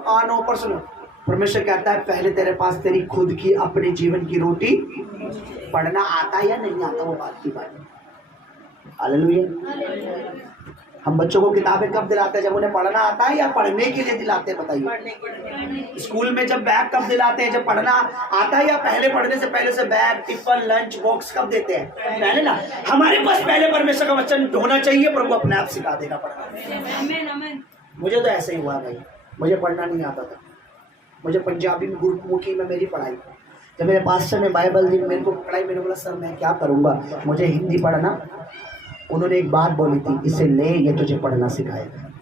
मकान हो, पर सुनो, परमेश्वर कहता है पहले तेरे पास तेरी खुद की अपने जीवन की रोटी, पढ़ना आता है या नहीं आता वो बात की बात है। हालेलुया। हम बच्चों को किताबें कब दिलाते हैं? जब उन्हें पढ़ना आता है या पढ़ने के लिए दिलाते हैं? बताइए। स्कूल में जब बैग कब दिलाते हैं? जब पढ़ना आता है या पहले पढ़ने से पहले से बैग, टिफिन, लंच बॉक्स कब देते हैं? पहले ना। हमारे पास पहले परमेश्वर का वचन होना चाहिए, प्रभु अपने आप सिखा देगा पढ़ना। मुझे तो ऐसे ही हुआ भाई, मुझे पढ़ना नहीं आता था। मुझे पंजाबी में गुरुमुखी में मेरी पढ़ाई, जब मेरे पास्टर ने बाइबल दी मेरे को पढ़ाई, मैंने बोला सर मैं क्या करूँगा, मुझे हिंदी पढ़ना। उन्होंने एक बात बोली थी, इसे ले, ये तुझे पढ़ना सिखाएगा।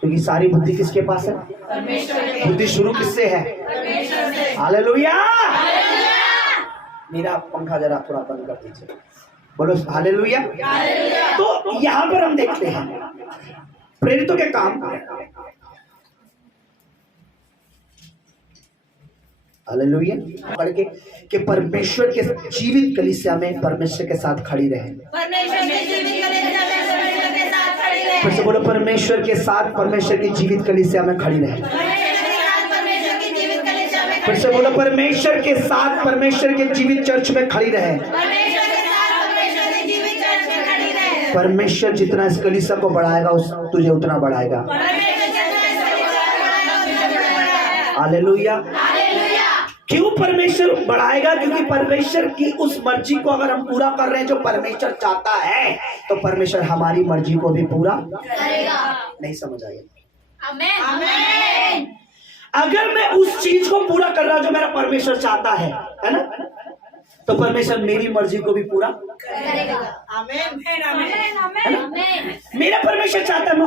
क्योंकि सारी बुद्धि किसके पास है? बुद्धि शुरू किससे है? हालेलुया। मेरा पंखा जरा थोड़ा बंद कर दीजिए, बोलो हालेलुया। तो यहाँ पर हम देखते हैं प्रेरितों के काम, हालेलुया, पढ़ के कि परमेश्वर के जीवित कलीसिया में परमेश्वर के साथ खड़ी रहे। फिर से बोलो, परमेश्वर के साथ, परमेश्वर की जीवित कलीसिया में खड़ी रहे। फिर से बोलो, परमेश्वर के साथ, परमेश्वर के जीवित चर्च में खड़ी रहे। परमेश्वर जितना इस कलीसिया को बढ़ाएगा तुझे उतना बढ़ाएगा। हालेलुया। क्यों परमेश्वर बढ़ाएगा? क्योंकि परमेश्वर की उस मर्जी को अगर हम पूरा कर रहे हैं जो परमेश्वर चाहता है, तो परमेश्वर हमारी मर्जी को भी पूरा करेगा। नहीं समझ आया? आमीन। अगर मैं उस चीज को पूरा कर रहा हूं जो मेरा परमेश्वर चाहता है ना, तो परमेश्वर मेरी मर्जी को भी पूरा करेगा। आमीन। मेरा परमेश्वर चाहता है मैं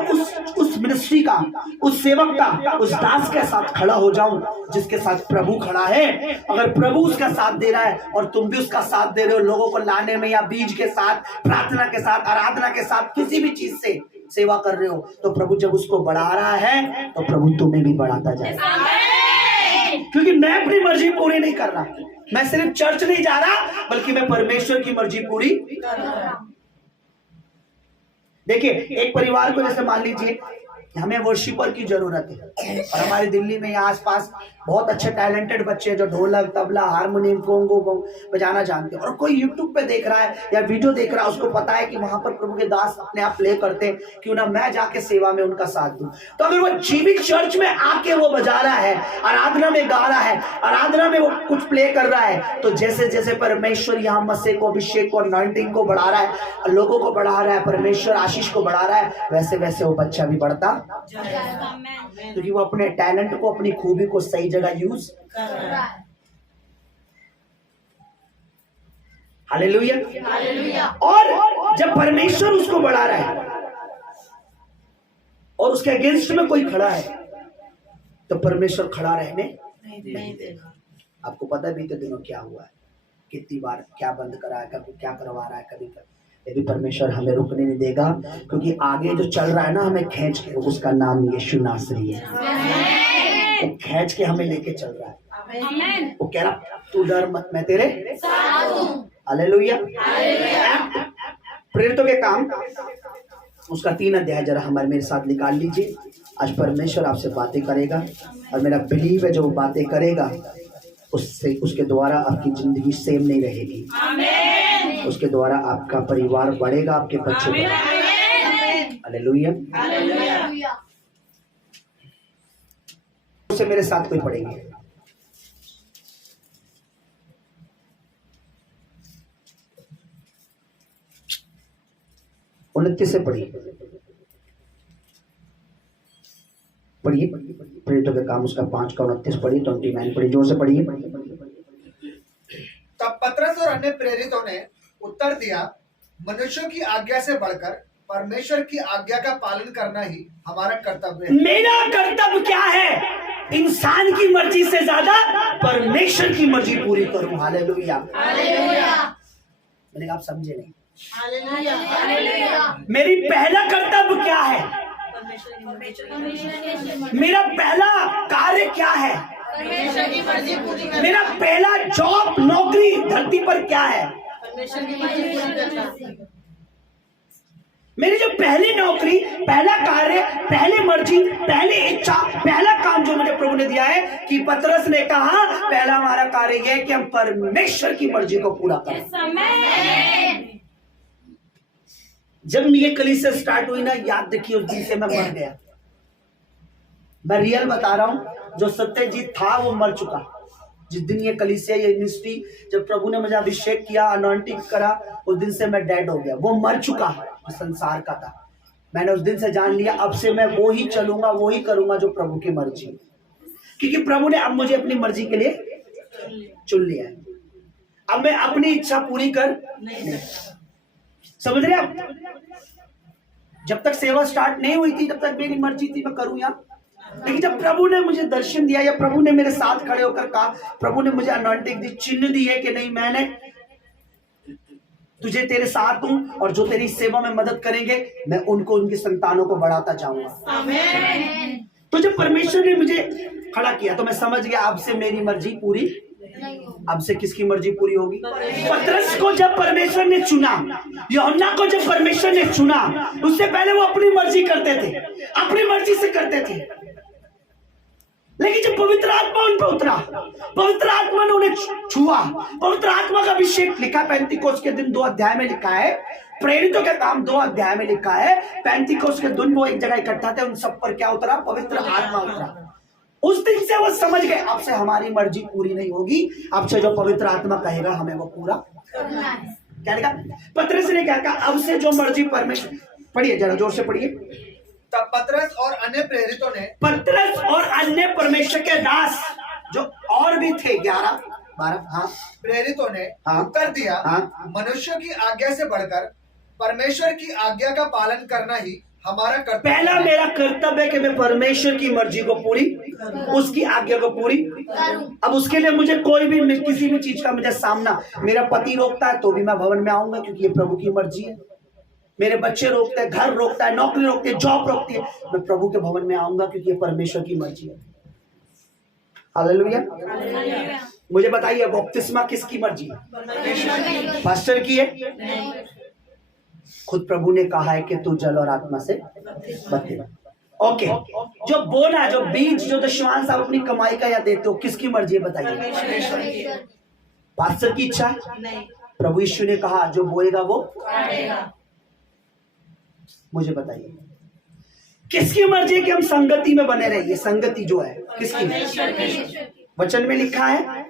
उस मिनिस्ट्री का, उस सेवक का, उस दास के साथ खड़ा हो जाऊं जिसके साथ प्रभु खड़ा है। अगर प्रभु उसका साथ दे रहा है और तुम भी उसका साथ दे रहे हो, लोगों को लाने में या बीज के साथ, प्रार्थना के साथ, आराधना के साथ, किसी भी चीज से सेवा कर रहे हो, तो प्रभु जब उसको बढ़ा रहा है तो प्रभु तुम्हें भी बढ़ाता जाएगा। क्योंकि मैं अपनी मर्जी पूरी नहीं कर रहा, मैं सिर्फ चर्च नहीं जा रहा, बल्कि मैं परमेश्वर की मर्जी पूरी कर रहा हूं। देखिए, एक परिवार को जैसे मान लीजिए हमें वर्शिपर की जरूरत है, और हमारे दिल्ली में यहाँ आसपास बहुत अच्छे टैलेंटेड बच्चे हैं जो ढोलक, तबला, हारमोनियम, कोंगो बजाना जानते हैं। और कोई यूट्यूब पे देख रहा है या वीडियो देख रहा है, उसको पता है कि वहां पर प्रभु के दास अपने आप प्ले करते हैं, क्यों ना मैं जाके सेवा में उनका साथ दूं। तो अगर वो जीवित चर्च में आके वो बजा रहा है, आराधना में गा रहा है, आराधना में वो कुछ प्ले कर रहा है, तो जैसे जैसे परमेश्वर यहाँ मसीह को, अभिषेक को, अनॉइंटिंग को बढ़ा रहा है, लोगों को बढ़ा रहा है, परमेश्वर आशीष को बढ़ा रहा है, वैसे वैसे वो बच्चा भी बढ़ता, क्योंकि वो अपने टैलेंट को, अपनी खूबी को सही जगह यूज कर रहा है। हालेलुया। और जब परमेश्वर उसको बढ़ा रहा है और उसके अगेंस्ट में कोई खड़ा है, तो परमेश्वर खड़ा रहने नहीं देगा। आपको पता है बीते दिनों क्या हुआ है, कितनी बार क्या बंद करा है, कभी क्या करवा रहा है, कभी यदि परमेश्वर हमें रुकने नहीं देगा, क्योंकि आगे जो चल रहा है ना हमें खींच के, उसका नाम यीशु नासरी है। वो खींच के हमें लेके चल रहा है। वो कह रहा तू डर मत, मैं तेरे साथ हूं। हालेलुया। प्रेरितों के काम उसका 3 अध्याय जरा हमारे मेरे साथ निकाल लीजिए। आज परमेश्वर आपसे बातें करेगा, और मेरा बिलीव है जो वो बातें करेगा उससे, उसके द्वारा आपकी जिंदगी सेम नहीं रहेगी। आमीन। उसके द्वारा आपका परिवार बढ़ेगा, आपके बच्चे बढ़ेंगे। हालेलुया। उससे मेरे साथ कोई पढ़ेंगे। उनतीस से पढ़िए, पढ़िए प्रेरितों के काम उसका 5 का 29 पढ़िए, 29 पढ़िए, जोर से पढ़िए। तब पतरस और अन्य प्रेरितों ने उत्तर दिया, मनुष्यों की आज्ञा से बढ़कर परमेश्वर की आज्ञा का पालन करना ही हमारा कर्तव्य है। मेरा कर्तव्य क्या है? इंसान की मर्जी से ज्यादा परमेश्वर की मर्जी पूरी करूं। हालेलुया। मैंने कहा आप समझे नहीं। हालेलुया। मेरी पहला कर्तव्य क्या है? मेरा पहला कार्य क्या है? मेरा पहला जॉब, नौकरी धरती पर क्या है? मेरी जो पहली नौकरी, पहला कार्य, पहली मर्जी, पहली इच्छा, पहला काम जो मुझे प्रभु ने दिया है कि पतरस ने कहा पहला हमारा कार्य यह है कि हम परमेश्वर की मर्जी को पूरा करें। जब ये कलीसिया स्टार्ट हुई ना, याद रखिए उस दिन से मैं मर गया। मैं रियल बता रहा हूं, जो सत्यजीत था वो मर चुका। जिस दिन ये कलीसिया, ये मिनिस्ट्री, जब प्रभु ने मुझे अभिषेक किया, अनॉइंटिंग करा, उस दिन से मैं डेड हो गया। वो मर चुका जो संसार का था। मैंने उस दिन से जान लिया अब से मैं वो ही चलूंगा, वो ही करूंगा जो प्रभु की मर्जी, क्योंकि प्रभु ने अब मुझे अपनी मर्जी के लिए चुन लिया है। अब मैं अपनी इच्छा पूरी कर नहीं। समझ रहे आप? जब तक सेवा स्टार्ट नहीं हुई थी तब तक मेरी मर्जी थी मैं करूं या, लेकिन जब प्रभु ने मुझे दर्शन दिया या प्रभु ने मेरे साथ खड़े होकर कहा, प्रभु ने मुझे अनॉइंटिंग दी, चिन्ह दी है कि नहीं मैंने तुझे तेरे साथ हूं और जो तेरी सेवा में मदद करेंगे मैं उनको, उनकी संतानों को बढ़ाता जाऊंगा। आमीन। तो जब परमेश्वर ने मुझे खड़ा किया तो मैं समझ गया अब से मेरी मर्जी पूरी, अब से किसकी मर्जी पूरी होगी? पतरस को जब परमेश्वर ने चुना, यूहन्ना को जब परमेश्वर ने चुना, उससे पहले वो अपनी मर्जी करते थे, अपनी मर्जी से करते थे। लेकिन जब पवित्र आत्मा उन पर उतरा, पवित्र आत्मा ने उन्हें छुआ, पवित्र आत्मा का अभिषेक लिखा पेंतीकोस्त के दिन 2 अध्याय में लिखा है, प्रेरितों के काम 2 अध्याय में लिखा है। पेंतीकोस्त के दिन वो एक जगह इकट्ठा थे, उन सब पर क्या उतरा? पवित्र आत्मा उतरा। उस दिन से वो समझ गए अब से हमारी मर्जी पूरी नहीं होगी, अब से जो पवित्र आत्मा कहेगा हमें वो पूरा क्या लिखा? पतरस ने क्या कहा? अब से जो मर्जी परमेश्वर, पढ़िए जरा जोर से पढ़िए। तब पतरस और अन्य प्रेरितों ने, पतरस और अन्य परमेश्वर के दास जो और भी थे 11-12 हाँ प्रेरितों ने हाँ, उत्तर दिया, हाँ, मनुष्य की आज्ञा से बढ़कर परमेश्वर की आज्ञा का पालन करना ही हमारा कर्तव्य। पहला मेरा कर्तव्य है कि मैं परमेश्वर की मर्जी को पूरी, उसकी आज्ञा को पूरी। अब उसके लिए मुझे कोई भी, किसी भी चीज का मुझे सामना, मेरा पति रोकता है तो भी मैं भवन में आऊंगा क्योंकि ये प्रभु की मर्जी है। मेरे बच्चे रोकते हैं, घर रोकता है, नौकरी रोकती है, जॉब रोकती है, मैं प्रभु के भवन में आऊंगा क्योंकि ये परमेश्वर की मर्जी है। हालेलुया। मुझे बताइए बपतिस्मा किसकी मर्जी है? पास्टर की है? खुद प्रभु ने कहा है कि तू जल और आत्मा से बपतिस्मा। ओके, जो बोना, जो बीज, जो दशमांश आप अपनी कमाई का या देते हो, किसकी मर्जी है बताइए? पास्टर की इच्छा है? प्रभु यीशु ने कहा जो बोएगा वो मुझे बताइए किसकी मर्जी है कि हम संगति में बने रहिए? संगति जो है किसकी? वचन में लिखा है।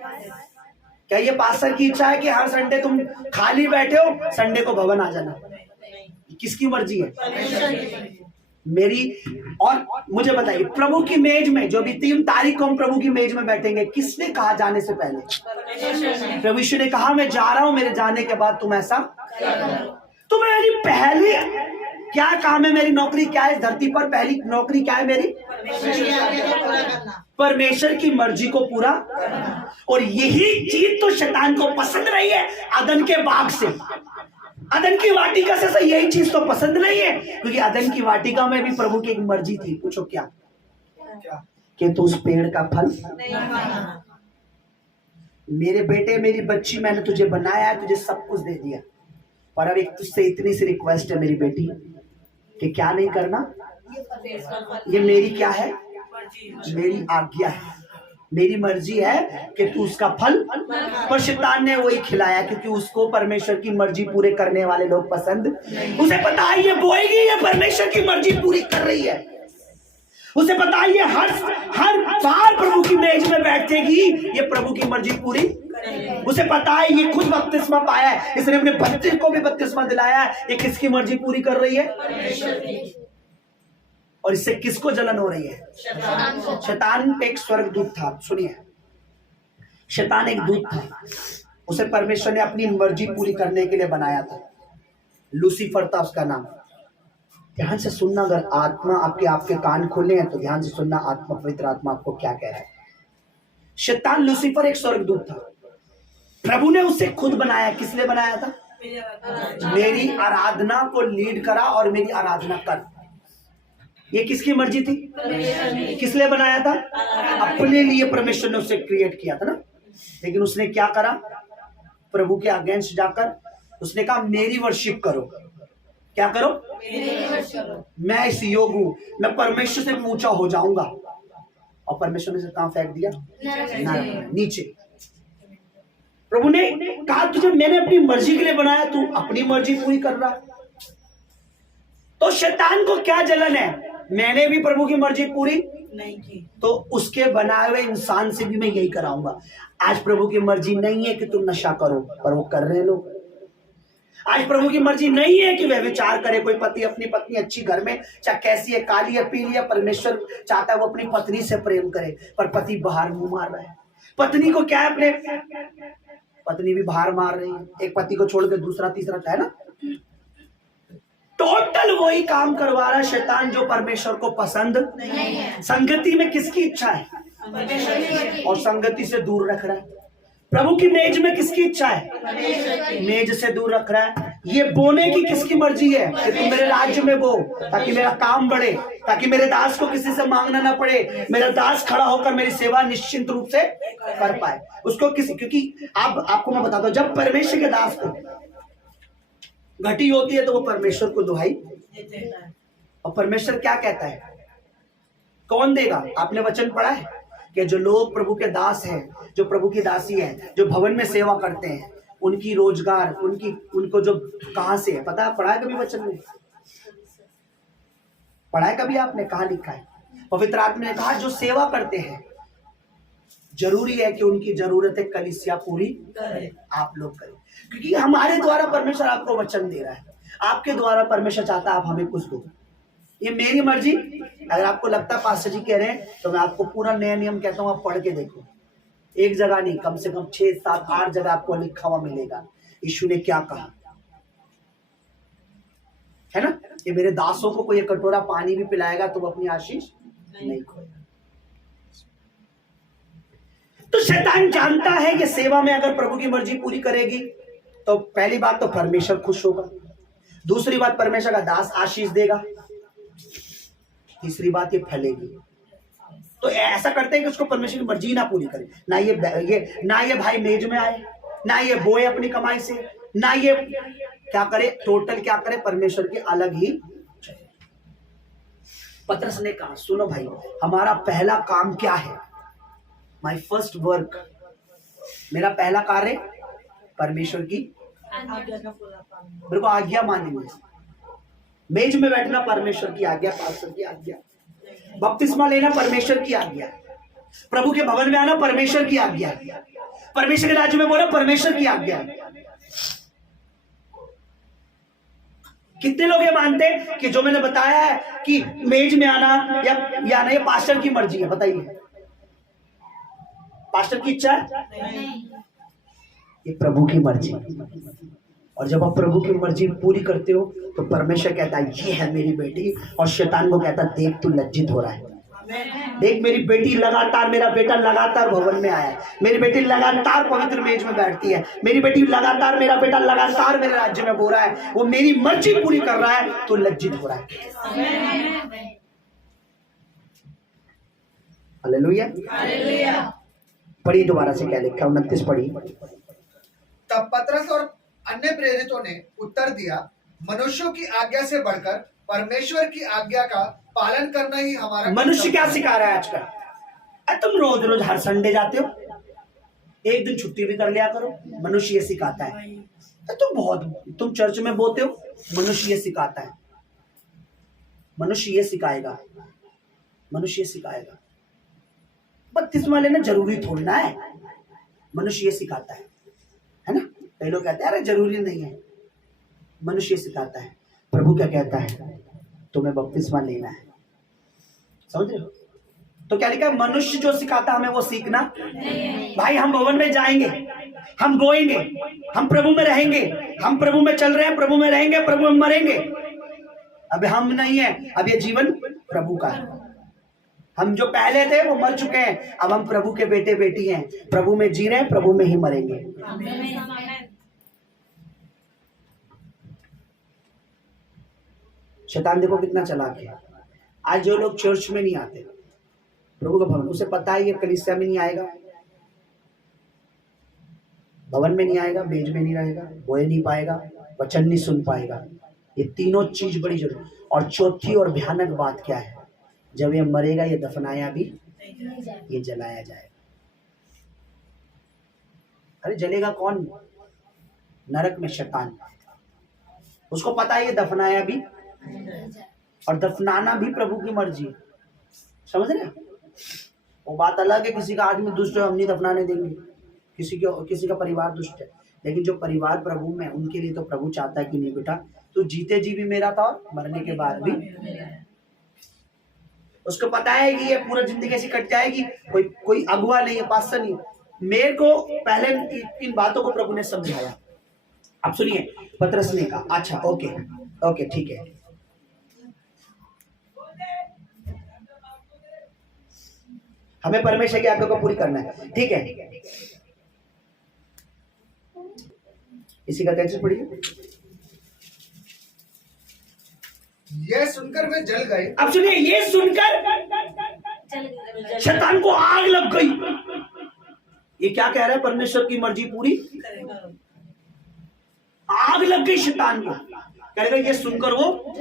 क्या ये पास्टर की इच्छा है कि हर संडे तुम खाली बैठे हो, संडे को भवन आ जाना? किसकी मर्जी है? मेरी। और मुझे बताइए प्रभु की मेज में जो भी 3 तारीख को हम प्रभु की मेज में बैठेंगे, किसने कहा जाने से पहले? प्रभु यीशु ने कहा मैं जा रहा हूं, मेरे जाने के बाद तुम ऐसा। तो मेरी पहली क्या काम है? मेरी नौकरी क्या है इस धरती पर? पहली नौकरी क्या है मेरी? परमेश्वर की मर्जी को पूरा। और यही चीज तो शैतान को पसंद नहीं है अदन के बाग से, अदन की वाटिका से यही चीज तो पसंद नहीं है, क्योंकि अदन की वाटिका में भी प्रभु की एक मर्जी थी। पूछो क्या? कि तू उस पेड़ का फल नहीं खाना। मेरे बेटे, मेरी बच्ची, मैंने तुझे बनाया है, तुझे सब कुछ दे दिया, पर अब एक तुझसे इतनी सी रिक्वेस्ट है मेरी बेटी कि क्या नहीं करना? ये मेरी क्या है? मेरी आज्ञा है, मेरी मर्जी है कि तू उसका फल। पर शैतान ने वही खिलाया, क्योंकि उसको परमेश्वर की मर्जी पूरे करने वाले लोग पसंद। उसे पता है ये बोएगी, ये परमेश्वर की मर्जी पूरी कर रही है। उसे पता है ये हर बार प्रभु की मेज में बैठेगी, ये प्रभु की मर्जी पूरी। उसे पता है ये खुद बपतिस्मा पाया है, इसने अपने बच्चे को भी बपतिस्मा दिलाया है, ये किसकी मर्जी पूरी कर रही है? और इससे किसको जलन हो रही है? शैतान एक स्वर्गदूत था। सुनिए, शैतान एक दूत था, उसे परमेश्वर ने अपनी मर्जी पूरी करने के लिए बनाया था। लूसीफर था उसका नाम। ध्यान से सुनना, अगर आत्मा आपके कान खोले हैं तो ध्यान से सुनना, आत्मा, पवित्र आत्मा आपको क्या कह रहा है। शैतान लूसीफर एक स्वर्गदूत था, प्रभु ने उसे खुद बनाया। किस लिए बनाया था? मेरी आराधना को लीड करा और मेरी आराधना कर। ये किसकी मर्जी थी? किस लिए बनाया था? अपने लिए परमेश्वर ने उसे क्रिएट किया था ना। लेकिन उसने क्या करा? प्रभु के अगेंस्ट जाकर उसने कहा मेरी वर्शिप करो। क्या करो? मैं इस योग हूं, मैं परमेश्वर से भी ऊंचा हो जाऊंगा। और परमेश्वर ने से कहां फेंक दिया? नीचे। प्रभु ने कहा तुझे मैंने अपनी मर्जी के लिए बनाया, तू अपनी मर्जी पूरी कर रहा। तो शैतान को क्या जलन है? मैंने भी प्रभु की मर्जी पूरी नहीं की, तो उसके बनाए हुए इंसान से भी मैं यही कराऊंगा। आज प्रभु की मर्जी नहीं है कि तुम नशा करो, पर वो कर रहे हैं लोग। आज प्रभु की मर्जी नहीं है कि वह विचार करे, कोई पति अपनी पत्नी अच्छी घर में चाहे कैसी है, काली है पीली है, परमेश्वर चाहता है वो अपनी पत्नी से प्रेम करे, पर पति बाहर मुंह मार रहा है। पत्नी को क्या है, अपने पत्नी भी बाहर मार रही है, एक पति को छोड़ के दूसरा तीसरा, है ना। टोटल वही काम करवा रहा है शैतान जो परमेश्वर को पसंद नहीं है। संगति में किसकी इच्छा है? और संगति से दूर रख रहा है। प्रभु की मेज में किसकी इच्छा है? मेज से दूर रख रहा है। ये बोने की किसकी मर्जी है कि तुम मेरे राज्य में बो, ताकि मेरा काम बढ़े, ताकि मेरे दास को किसी से मांगना ना पड़े, मेरा दास खड़ा होकर मेरी सेवा निश्चिंत रूप से कर पाए। उसको किसी, क्योंकि आपको मैं बताता हूं, जब परमेश्वर के दास को घटी होती है तो वो परमेश्वर को दुहाई देते हैं। और परमेश्वर क्या कहता है? कौन देगा? आपने वचन पढ़ा है कि जो लोग प्रभु के दास हैं, जो प्रभु की दासी हैं, जो भवन में सेवा करते हैं, उनकी रोजगार, उनको जो कहां से है पता है? पढ़ा है कभी वचन में? पढ़ा है कभी आपने? कहा लिखा है? पवित्र आत्मा ने कहा जो सेवा करते हैं जरूरी है कि उनकी जरूरतें कलीसिया पूरी करें, आप लोग करें, क्योंकि हमारे द्वारा परमेश्वर आपको वचन दे रहा है। आपके द्वारा परमेश्वर चाहता है आप हमें कुछ दो। ये मेरी मर्जी। अगर आपको लगता है पास्टर जी कह रहे हैं तो मैं आपको पूरा नया नियम कहता हूं, आप पढ़ के देखो। एक जगह नहीं, कम से कम 6, 7, 8 जगह आपको लिखा हुआ मिलेगा यीशु ने क्या कहा, है ना। कि मेरे दासों को कोई कटोरा पानी भी पिलाएगा तो वो अपनी आशीष नहीं खोएगा। तो शैतान जानता है कि सेवा में अगर प्रभु की मर्जी पूरी करेगी तो पहली बात तो परमेश्वर खुश होगा, दूसरी बात परमेश्वर का दास आशीष देगा, तीसरी बात ये फलेगी। तो ऐसा करते हैं कि उसको परमेश्वर की मर्जी ना पूरी करे, ना ये भाई मेज में आए, ना ये बोए अपनी कमाई से, ना ये क्या करे, टोटल क्या करे, परमेश्वर के अलग ही। पतरस ने कहा सुनो भाई, हमारा पहला काम क्या है? माई फर्स्ट वर्क, मेरा पहला कार्य परमेश्वर की मेरे को आज्ञा मानेंगे। मेज में बैठना परमेश्वर की आज्ञा, पास्टर की आज्ञा, बपतिस्मा लेना परमेश्वर की आज्ञा, प्रभु के भवन में आना परमेश्वर की आज्ञा, परमेश्वर के राज्य में बोला परमेश्वर की आज्ञा। कितने लोग ये मानते हैं कि जो मैंने बताया है कि मेज में आना या नहीं, पास्टर की मर्जी है? बताइए, पास्टर की इच्छा है? ये प्रभु की मर्जी। और जब आप प्रभु की मर्जी पूरी करते हो तो परमेश्वर कहता है ये है मेरी बेटी, और शैतान को कहता है देख तू लज्जित हो रहा है, देख मेरी बेटी लगातार, मेरा बेटा लगातार भवन में आया है, मेरी बेटी लगातार पवित्र मेज में बैठती है, मेरी बेटी लगातार, मेरा बेटा लगातार मेरे राज्य में बोल रहा है, वो मेरी मर्जी पूरी कर रहा है, तो लज्जित हो रहा है। हालेलुया। पढ़ी दोबारा से क्या लिखा, 29 पढ़ी। तब पतरस और अन्य प्रेरितों ने उत्तर दिया, मनुष्यों की आज्ञा से बढ़कर परमेश्वर की आज्ञा का पालन करना ही हमारा। मनुष्य क्या सिखा रहा है आजकल? तुम रोज रोज हर संडे जाते हो, एक दिन छुट्टी भी कर लिया करो। मनुष्य ये सिखाता है। तुम चर्च में बोलते हो, मनुष्य ये सिखाता है, मनुष्य ये सिखाएगा, मनुष्य ये सिखाएगा। बपतिस्मा लेना जरूरी थोड़ी ना है, मनुष्य ये सिखाता है ना। कई लोग कहते हैं अरे जरूरी नहीं है, मनुष्य ये सिखाता है। प्रभु क्या कहता है? तुम्हें बपतिस्मा लेना है, समझ रहे हो? तो क्या लिखा है? मनुष्य जो सिखाता हमें वो सीखना भाई। हम भवन में जाएंगे, हम बोएंगे, हम प्रभु में रहेंगे, हम प्रभु में चल रहे हैं, प्रभु में रहेंगे, प्रभु में मरेंगे। अब हम नहीं है, अब ये जीवन प्रभु का है। हम जो पहले थे वो मर चुके हैं, अब हम प्रभु के बेटे बेटी हैं, प्रभु में जी रहे हैं, प्रभु में ही मरेंगे। शैतान देखो कितना चालाक है। आज जो लोग चर्च में नहीं आते, प्रभु का भवन, उसे पता है ये कलीसिया में नहीं आएगा, भवन में नहीं आएगा, मेज में नहीं रहेगा, बोए नहीं पाएगा, वचन नहीं सुन पाएगा, ये तीनों चीज बड़ी जरूरी। और चौथी और भयानक बात क्या है, जब ये मरेगा ये दफनाया भी, ये जलाया जाएगा। अरे जलेगा कौन? नरक में शैतान। उसको पता है ये दफनाया भी और दफनाना भी प्रभु की मर्जी। समझ रहे? वो बात अलग है, किसी का आदमी दुष्ट है हम नहीं दफनाने देंगे, किसी का परिवार दुष्ट है, लेकिन जो परिवार प्रभु में, उनके लिए तो प्रभु चाहता है कि नहीं बेटा तू जीते जी भी मेरा था और मरने के बाद भी। उसको पता है कि ये पूरा जिंदगी ऐसी कट जाएगी, कोई अगुआ नहीं है, पास्टर नहीं है। मेरे को पहले इन बातों को प्रभु ने समझाया। अब सुनिए, पतरस ने कहा अच्छा ओके ठीक है, हमें परमेश्वर की आज्ञा को पूरी करना है, ठीक है। इसी का टेंशन पड़िए। यह सुनकर वे जल गए। अब सुनिए, ये सुनकर शैतान को आग लग गई। ये क्या कह रहा है? परमेश्वर की मर्जी पूरी आग लग गई शैतान को। कह रहे ये सुनकर वो,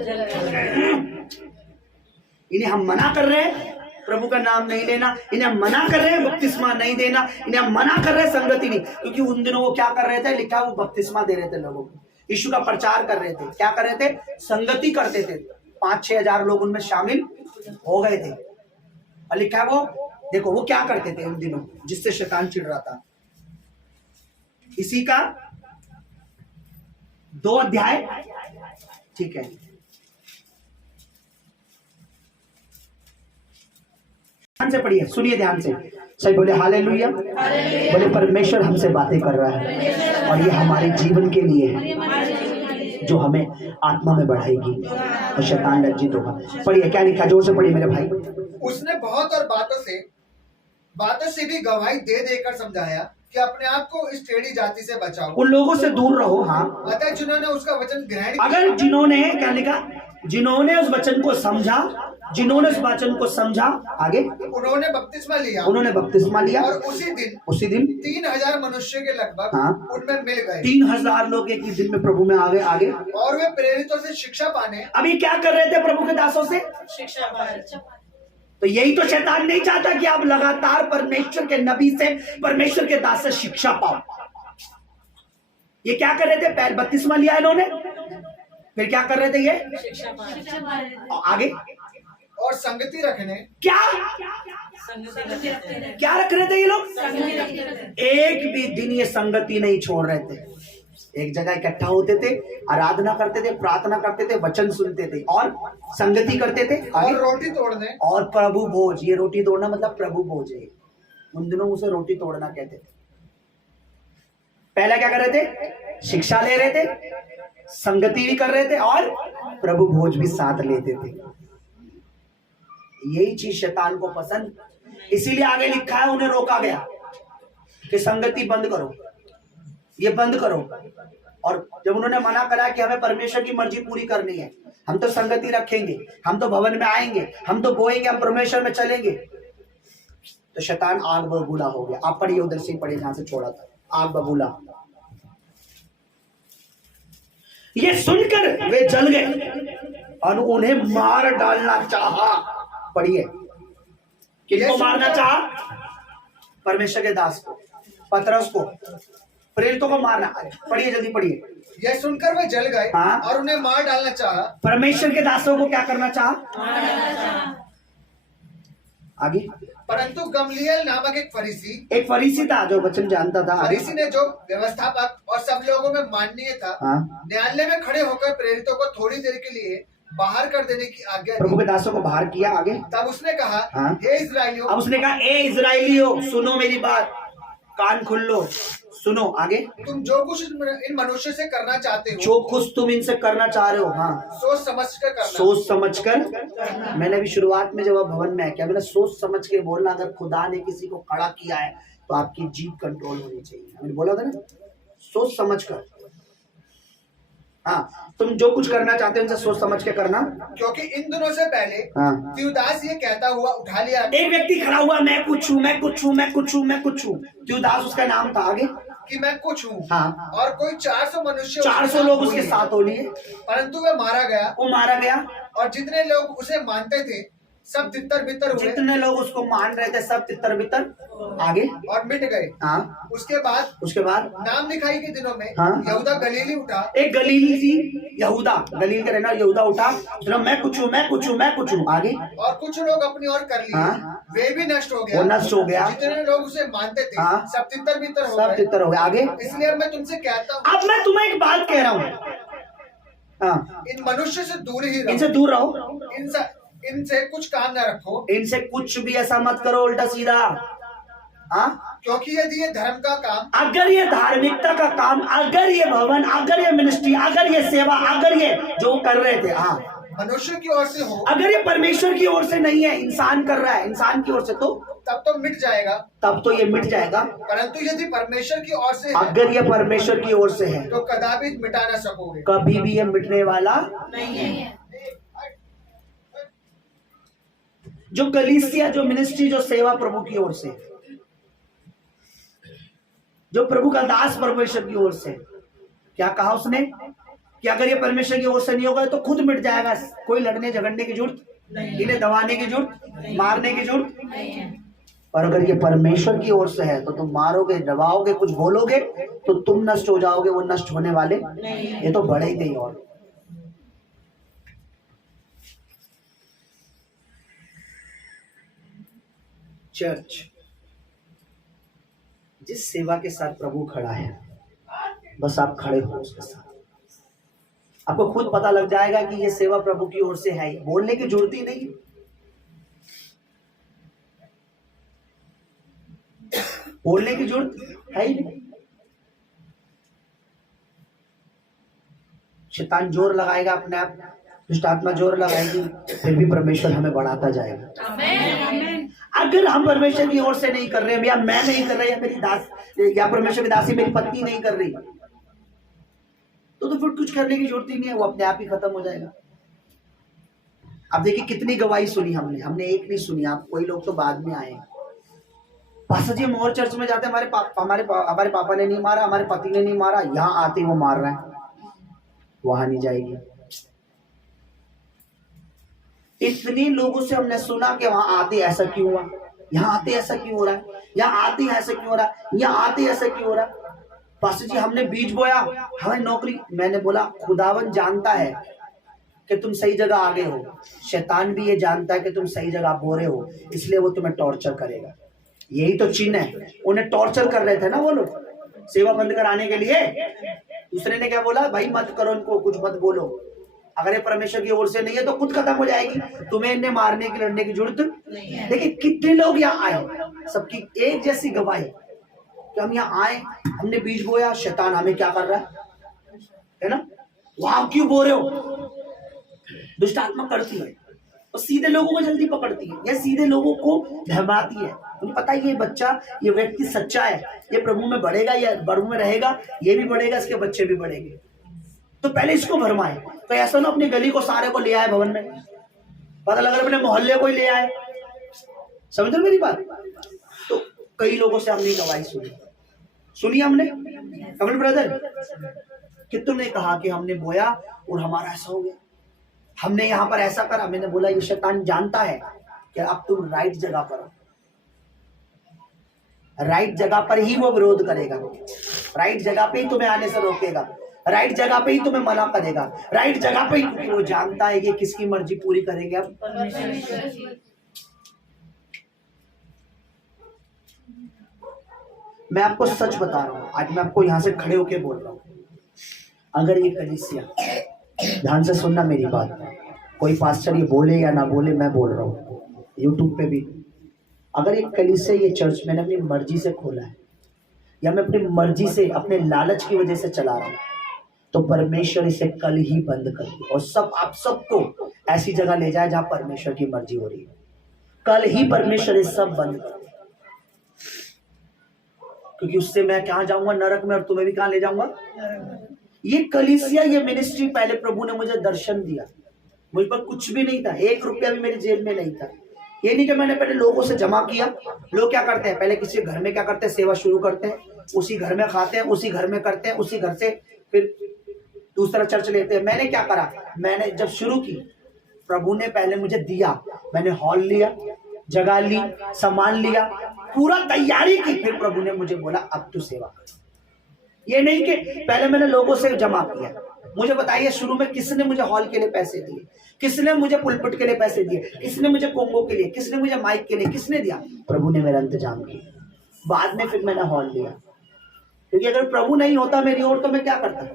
इन्हें हम मना कर रहे हैं प्रभु का नाम नहीं लेना, इन्हें मना कर रहे हैं बपतिस्मा नहीं देना, इन्हें हम मना कर रहे हैं संगति नहीं। क्योंकि उन दिनों वो क्या कर रहे थे, लिखा वो बपतिस्मा दे रहे थे लोगों को, यीशु का प्रचार कर रहे थे। क्या कर रहे थे? संगति करते थे। 5-6 हजार लोग उनमें शामिल हो गए थे। और लिखा वो, देखो वो क्या करते थे उन दिनों, जिससे शैतान चिढ़ रहा था। इसी का 2 अध्याय, ठीक है, ध्यान से पढ़िए, सुनिए ध्यान से। सही बोले हालेलुया। बोले परमेश्वर हमसे बातें कर रहा है और ये हमारे जीवन के लिए है, जो हमें आत्मा में बढ़ाएगी और शैतान लज्जित होगा। पढ़िए क्या लिखा, जोर से पढ़िए मेरे भाई। उसने बहुत और बातों से भी गवाही दे देकर समझाया कि अपने आप को इस टेढ़ी जाति से बचाओ, उन लोगों से दूर रहो। हाँ, अतः जिन्होंने उसका वचन ग्रहण किया, अगर जिन्होंने, क्या लिखा, जिन्होंने उस वचन को समझा, जिन्होंने उस वचन को समझा, आगे उन्होंने बपतिस्मा लिया, और उसी दिन 3000 मनुष्य के लगभग, हाँ, उनमें मिल गए। 3000 लोग एक ही दिन में प्रभु में आगे। और वे प्रेरितों से शिक्षा पाने, अभी क्या कर रहे थे प्रभु के दासों से? शिक्षा पाने। तो यही तो शैतान नहीं चाहता कि आप लगातार परमेश्वर के नबी से, परमेश्वर के दास से शिक्षा पाओ। ये क्या कर रहे थे? पैर बपतिस्मा लिया इन्होंने, फिर क्या कर रहे थे ये? शिक्षा पाने। और आगे और संगति रखने। क्या रख रहे थे ये लोग? एक भी दिन ये संगति नहीं छोड़ रहे थे। एक जगह इकट्ठा होते थे, आराधना करते थे, प्रार्थना करते थे, वचन सुनते थे और संगति करते थे, और रोटी तोड़ने और प्रभु भोज। ये रोटी तोड़ना मतलब प्रभु भोज है। उन दिनों उसे रोटी तोड़ना कहते थे। पहला क्या कर रहे थे? शिक्षा ले रहे थे, संगति भी कर रहे थे और प्रभु भोज भी साथ लेते थे। यही चीज शैतान को पसंद, इसीलिए आगे लिखा है उन्हें रोका गया कि संगति बंद करो, ये बंद करो। और जब उन्होंने मना करा कि हमें परमेश्वर की मर्जी पूरी करनी है, हम तो संगति रखेंगे, हम तो भवन में आएंगे, हम तो बोएंगे, हम परमेश्वर में चलेंगे, तो शैतान आग बबूला हो गया। आप पढ़िए, उधर से पढ़िए जहां से छोड़ा था, आग बबूला। ये सुनकर वे जल गए और उन्हें मार डालना चाहा। पढ़िए, किसको मारना चाहा? परमेश्वर के दास को, पतरस को, प्रेरितों को मारना। पढ़िए, जल्दी पढ़िए। यह सुनकर वे जल गए, हाँ? और उन्हें मार डालना चाहा। परमेश्वर के दासों को क्या करना चाहा? आगे। परंतु गमलीएल नामक एक फरीसी था जो वचन जानता था। फरीसी ने, जो व्यवस्थापक और सब लोगों में माननीय था, हाँ? न्यायालय में खड़े होकर प्रेरितों को थोड़ी देर के लिए बाहर कर देने की आज्ञा दी। प्रभु के दासों को बाहर किया। आगे। तब उसने कहा, हाँ? हे इस्राएलियों। अब उसने कहा, ए इस्राएलियों सुनो मेरी बात, कान खोल लो, सुनो। आगे। तुम जो कुछ इन मनुष्य से करना चाहते हो, जो कुछ तुम इनसे करना चाह रहे हो, हाँ, सोच समझ कर करना। सोच समझ कर। मैंने अभी शुरुआत में जब आप भवन में क्या मैंने सोच समझ के बोलना। अगर खुदा ने किसी को खड़ा किया है तो आपकी जीभ कंट्रोल होनी चाहिए। मैंने बोला था ना, सोच समझ कर। हाँ, तुम जो कुछ करना चाहते हो उनसे सोच समझ के करना। क्योंकि इन दिनों से पहले, हाँ, त्यूदास ये कहता हुआ उठा लिया। एक व्यक्ति खड़ा हुआ, मैं कुछ हूँ, मैं कुछ हूँ, मैं कुछ हूँ, मैं कुछ हूँ। त्यूदास उसका नाम था। आगे कि मैं कुछ हूँ हाँ। और कोई 400 मनुष्य 400 लोग उसके साथ हो लिए, परंतु वह मारा गया वो मारा गया। और जितने लोग उसे मानते थे सब तितर बितर हुए जितने लोग उसको मान रहे थे सब तितर बितर आगे और मिट गए। हाँ। उसके बाद नाम लिखाई के दिनों में हाँ। यहूदा गलीली उठा। एक गलील थी यहूदा, गलील का रहना यहूदा उठा, बोला मैं कुछ हूँ, मैं कुछ हूँ, मैं कुछ हूँ। आगे और कुछ लोग अपनी ओर कर लिए। हाँ। वे भी नष्ट हो गया। वो नष्ट हो गया। जितने लोग उसे मानते थे हाँ। सब तितर बितर हो सब गए। तितर हो गए। आगे इसलिए अब मैं तुमसे कहता हूँ, अब मैं तुम्हें एक बात कह रहा हूँ, हाँ, इन मनुष्य से दूर ही रहो। इनसे दूर रहो, इनसे कुछ काम न रखो। इनसे कुछ भी ऐसा मत करो उल्टा सीधा। हाँ, क्योंकि यदि ये धर्म का काम, अगर ये धार्मिकता का काम, अगर ये भवन, अगर ये मिनिस्ट्री, अगर ये सेवा, अगर ये जो कर रहे थे, हाँ, मनुष्य की ओर से हो, अगर ये परमेश्वर की ओर से नहीं है, इंसान कर रहा है इंसान की ओर से, तो तब तो मिट जाएगा। तब तो ये मिट जाएगा। परंतु यदि परमेश्वर की ओर से है, अगर ये परमेश्वर की ओर से है तो कदापि मिटा न सकोगे। कभी भी ये मिटने वाला नहीं है। जो कलीसिया, जो मिनिस्ट्री, जो सेवा प्रभु की ओर से, जो प्रभु का दास परमेश्वर की ओर से, क्या कहा उसने कि अगर ये परमेश्वर की ओर से नहीं होगा तो खुद मिट जाएगा। कोई लड़ने झगड़ने की जरूरत नहीं, इन्हें दबाने की जरूरत, मारने की जरूरत नहीं है। पर अगर ये परमेश्वर की ओर से है तो तुम मारोगे, दबाओगे, कुछ बोलोगे तो तुम नष्ट हो जाओगे, वो नष्ट होने वाले ये तो बढ़े ही नहीं। और चर्च जिस सेवा के साथ प्रभु खड़ा है, बस आप खड़े हो उसके साथ, आपको खुद पता लग जाएगा कि ये सेवा प्रभु की ओर से है। बोलने की जरूरत ही नहीं, बोलने की जरूरत है ही नहीं। शैतान जोर लगाएगा अपने आप, दुष्ट आत्मा जोर लगाएगी, फिर भी परमेश्वर हमें बढ़ाता जाएगा। आमीन। अगर हम परमेश्वर की ओर से नहीं कर रहे हैं, या मैं नहीं कर रहा, या मेरी दास, या परमेश्वर की दासी मेरी पत्नी नहीं कर रही, तो फिर कुछ करने की जरूरत ही नहीं है, वो अपने आप ही खत्म हो जाएगा। अब देखिए कितनी गवाही सुनी हमने एक नहीं सुनी। आप कोई लोग तो बाद में आए, पास्टर जी हम और चर्च में जाते, हमारे पापा ने नहीं मारा, हमारे पति ने नहीं मारा, यहाँ आते वो मार रहा है, वहां नहीं जाएगी। इतने लोगों से हमने सुना कि वहां आते ऐसा क्यों हुआ, यहाँ आते ऐसा क्यों हो रहा है, यहाँ आते ऐसा क्यों हो रहा है, यहाँ आते ऐसा क्यों हो रहा है। पास्टर जी हमने बीज बोया, हमें नौकरी। मैंने बोला खुदावन जानता है कि तुम सही जगह आगे हो, शैतान भी ये जानता है कि तुम सही जगह बो रहे हो, इसलिए वो तुम्हें टॉर्चर करेगा। यही तो चिन्ह है। उन्हें टॉर्चर कर रहे थे ना वो लोग सेवा बंद कराने के लिए। दूसरे ने क्या बोला, भाई मत करो इनको, कुछ मत बोलो, अगर ये परमेश्वर की ओर से नहीं है तो खुद खत्म हो जाएगी, तुम्हें इन्हें मारने की, लड़ने की जरूरत नहीं है। देखिए कितने लोग यहाँ आए, सबकी एक जैसी गवाही कि हम यहाँ आए, हमने बीज बोया, शैतान हमें क्या कर रहा है ना, वहां क्यों बो रहे हो। दुष्ट आत्मा करती है और सीधे लोगों को जल्दी पकड़ती है, या सीधे लोगों को भरमाती है। मुझे पता है ये बच्चा, ये व्यक्ति सच्चा है, ये प्रभु में बढ़ेगा, या प्रभु में रहेगा, ये भी बढ़ेगा, इसके बच्चे भी बढ़ेंगे, तो पहले इसको भरमाए। तो ऐसा ना अपनी गली को सारे को ले आए भवन में, पता लग रहा है अपने मोहल्ले को ही ले आए। समझ रहे मेरी बात। तो कई लोगों से हमने गवाही सुनी हमने, कमल ब्रदर कितनों ने कहा कि हमने बोया और हमारा ऐसा हो गया, हमने यहाँ पर ऐसा करा। मैंने बोला ये शैतान जानता है कि अब तुम राइट जगह पर हो, राइट जगह पर ही वो विरोध करेगा, राइट जगह पे ही तुम्हें आने से रोकेगा, राइट जगह पे ही तुम्हें मना करेगा, राइट जगह पे ही, क्योंकि वो जानता है कि किसकी मर्जी पूरी करेंगे। अब मैं आपको सच बता रहा हूँ, आज मैं आपको यहाँ से खड़े होके बोल रहा हूँ, अगर ये कलीसिया, ध्यान से सुनना मेरी बात, कोई पास्टर ये बोले या ना बोले, मैं बोल रहा हूँ यूट्यूब पे भी, अगर ये कलीसिया, ये चर्च मैंने अपनी मर्जी से खोला है, या मैं अपनी मर्जी से, अपने लालच की वजह से चला रहा हूँ, तो परमेश्वर इसे कल ही बंद कर दे और सब आप सबको ऐसी जगह ले जाए जहां परमेश्वर की मर्जी हो रही है। कल ही परमेश्वर ये सब बंद कर दे, क्योंकि उससे मैं कहाँ जाऊंगा, नरक में, और तुम्हें भी कहाँ ले जाऊंगा। ये कलीसिया, ये मिनिस्ट्री, पहले प्रभु ने मुझे दर्शन दिया, मुझ पर कुछ भी नहीं था, 1 रुपया भी मेरी जेब में नहीं था। ये नहीं कि मैंने पहले लोगों से जमा किया। लोग क्या करते हैं, पहले किसी घर में क्या करते हैं, सेवा शुरू करते हैं, उसी घर में खाते हैं, उसी घर में करते हैं, उसी घर से फिर दूसरा चर्च लेते हैं। मैंने क्या करा, मैंने जब शुरू की, प्रभु ने पहले मुझे दिया, मैंने हॉल लिया, जगह ली, सामान लिया, पूरा तैयारी की, फिर प्रभु ने मुझे बोला अब तू सेवा कर। ये नहीं कि पहले मैंने लोगों से जमा किया। मुझे बताइए शुरू में किसने मुझे हॉल के लिए पैसे दिए, किसने मुझे पुलपिट के लिए पैसे दिए, किसने मुझे कोंगो के लिए, किसने मुझे माइक के लिए, किसने दिया? प्रभु ने मेरा इंतजाम किया। बाद में फिर मैंने हॉल लिया, क्योंकि अगर प्रभु नहीं होता मेरी ओर तो मैं क्या करता।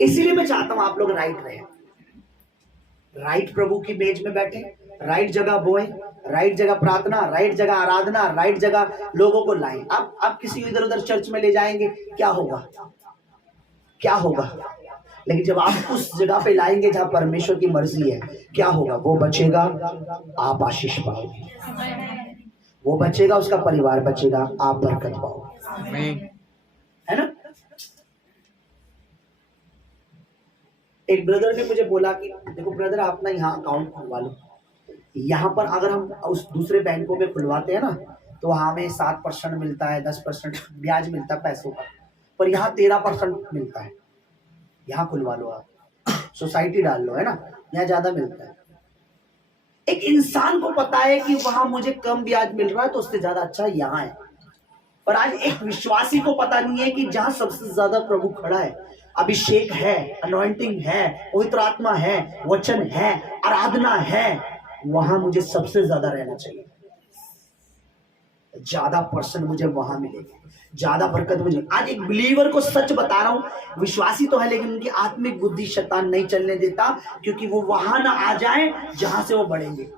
इसीलिए मैं चाहता हूं आप लोग राइट रहे, राइट प्रभु की मेज में बैठे, राइट जगह बोए, राइट जगह प्रार्थना, राइट जगह आराधना, राइट जगह लोगों को लाएं। आप किसी इधर उधर चर्च में ले जाएंगे, क्या होगा? क्या होगा? लेकिन जब आप उस जगह पे लाएंगे जहां परमेश्वर की मर्जी है, क्या होगा? वो बचेगा, आप आशीष पाओगे। वो बचेगा, उसका परिवार बचेगा, आप बरकत पाओगे, है ना? एक ब्रदर ने मुझे बोला कि देखो ब्रदर, आप ना यहाँ अकाउंट खुलवा लो। यहाँ पर अगर हम उस दूसरे बैंकों में खुलवाते हैं ना, तो हमें 7% मिलता है, 10% ब्याज मिलता है पैसों का, पर यहाँ 13% मिलता है। यहाँ खुलवा लो, आप सोसाइटी डाल लो, है ना, यहाँ ज्यादा मिलता है। एक इंसान को पता है कि वहां मुझे कम ब्याज मिल रहा है, तो उससे ज्यादा अच्छा यहाँ है। पर आज एक विश्वासी को पता नहीं है कि जहां सबसे ज्यादा प्रभु खड़ा है, अभिषेक है, अनॉइंटिंग है, पवित्र आत्मा है, वचन है, आराधना है, वहां मुझे सबसे ज्यादा रहना चाहिए। ज्यादा पर्सन मुझे वहां मिलेगी, ज्यादा बरकत मुझे। आज एक बिलीवर को सच बता रहा हूं, विश्वासी तो है लेकिन उनकी आत्मिक बुद्धि शैतान नहीं चलने देता, क्योंकि वो वहां ना आ जाए जहां से वो बढ़ेंगे।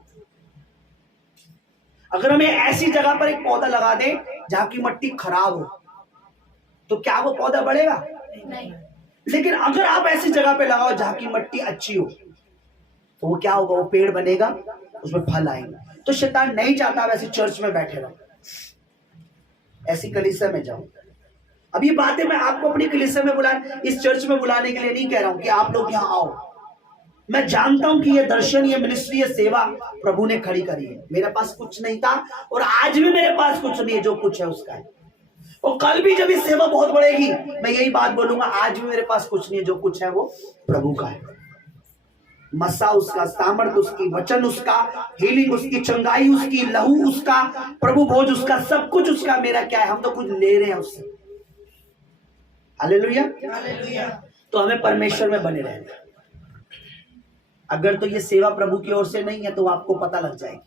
अगर हमें ऐसी जगह पर एक पौधा लगा दे जहां की मिट्टी खराब हो, तो क्या वो पौधा बढ़ेगा? नहीं। लेकिन अगर आप ऐसी जगह पे लगाओ जहां की मिट्टी अच्छी हो, तो वो क्या होगा? वो पेड़ बनेगा, उसमें फल आएंगे। तो शैतान नहीं चाहता वैसे चर्च में बैठे रहो, ऐसी कलीसिया में जाओ। अब ये बातें मैं आपको अपनी कलीसिया में इस चर्च में बुलाने के लिए नहीं कह रहा हूं कि आप लोग यहाँ आओ। मैं जानता हूं कि ये दर्शन, ये मिनिस्ट्री, ये सेवा प्रभु ने खड़ी करी है। मेरे पास कुछ नहीं था और आज भी मेरे पास कुछ नहीं है, जो कुछ है उसका है। और कल भी जब ये सेवा बहुत बढ़ेगी, मैं यही बात बोलूंगा, आज भी मेरे पास कुछ नहीं है, जो कुछ है वो प्रभु का है। मसा उसका, सामर्थ उसकी, वचन उसका, हीलिंग उसकी, चंगाई उसकी, लहू उसका, प्रभु भोज उसका, सब कुछ उसका। मेरा क्या है? हम तो कुछ ले रहे हैं उससे। हालेलुया। तो हमें परमेश्वर में बने रहना। अगर तो ये सेवा प्रभु की ओर से नहीं है तो आपको पता लग जाएगी,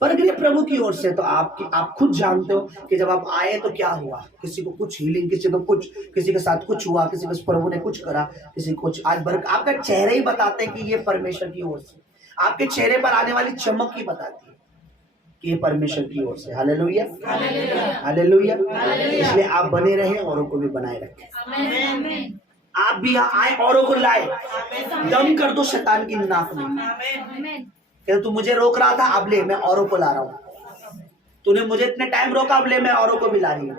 पर अगर ये प्रभु की ओर से तो आप खुद जानते हो कि जब आप आए तो क्या हुआ। किसी को कुछ हीलिंग, किसी को कुछ, किसी के साथ कुछ हुआ, किसी को प्रभु ने कुछ करा, किसी को कुछ। आज आपका चेहरे ही बताते हैं कि ये परमेश्वर की ओर से। आपके चेहरे पर आने वाली चमक ही बताती है कि ये परमेश्वर की ओर से। Hallelujah, hallelujah. इसलिए आप बने रहे, औरों को भी बनाए रखें। आप भी यहाँ आए, औरों को लाए, दम कर दो शैतान की नाक में। तू मुझे रोक रहा था, अब ले, मैं औरों को ला रहा हूं। तूने मुझे इतने टाइम रोका, अब ले, मैं औरों को भी ला रही हूं।